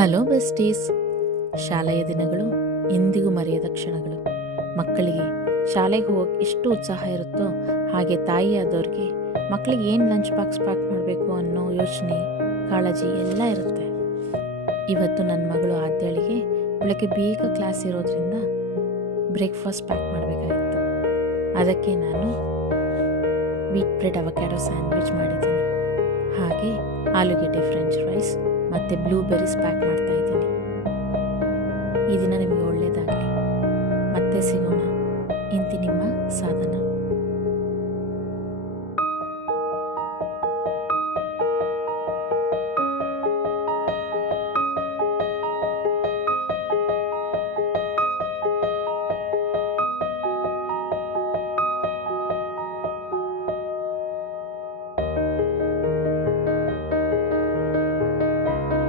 Hello besties. ಶಾಲೆಯ ದಿನಗಳು ಎಂದಿಗೂ ಮರೆಯದ ಕ್ಷಣಗಳು. ಮಕ್ಕಳಿಗೆ ಶಾಲೆಗೆ ಹೋಗೋಕ್ಕೆ ಎಷ್ಟು ಉತ್ಸಾಹ ಇರುತ್ತೋ ಹಾಗೆ ತಾಯಿಯಾದವ್ರಿಗೆ ಮಕ್ಕಳಿಗೆ ಏನು ಲಂಚ್ ಬಾಕ್ಸ್ ಪ್ಯಾಕ್ ಮಾಡಬೇಕು ಅನ್ನೋ ಯೋಚನೆ, ಕಾಳಜಿ ಎಲ್ಲ ಇರುತ್ತೆ. ಇವತ್ತು ನನ್ನ ಮಗಳು ಆದ್ಯಾಳಿಗೆ ಬೆಳಗ್ಗೆ ಬೇಗ ಕ್ಲಾಸ್ ಇರೋದ್ರಿಂದ ಬ್ರೇಕ್ಫಾಸ್ಟ್ ಪ್ಯಾಕ್ ಮಾಡಬೇಕಾಗಿತ್ತು. ಅದಕ್ಕೆ ನಾನು ವೀಟ್ ಬ್ರೆಡ್ ಅವಕ್ಯಾಡೋ ಸ್ಯಾಂಡ್ವಿಚ್ ಮಾಡಿದ್ದೀನಿ. ಹಾಗೆ ಆಲೂಗೆಡ್ಡೆ ಫ್ರೆಂಚ್ ಫ್ರೈಸ್ ಮತ್ತು ಬ್ಲೂಬೆರೀಸ್ ಪ್ಯಾಕ್ ಮಾಡ್ತಾ ಇದ್ದೀನಿ. ಈ ದಿನ ನಿಮಗೆ ಒಳ್ಳೆಯದಾಗಲಿ. ಮತ್ತೆ ಸಿಗೋಣ. ಇಂತಿ ನಿಮ್ಮ ಸಾಧನ.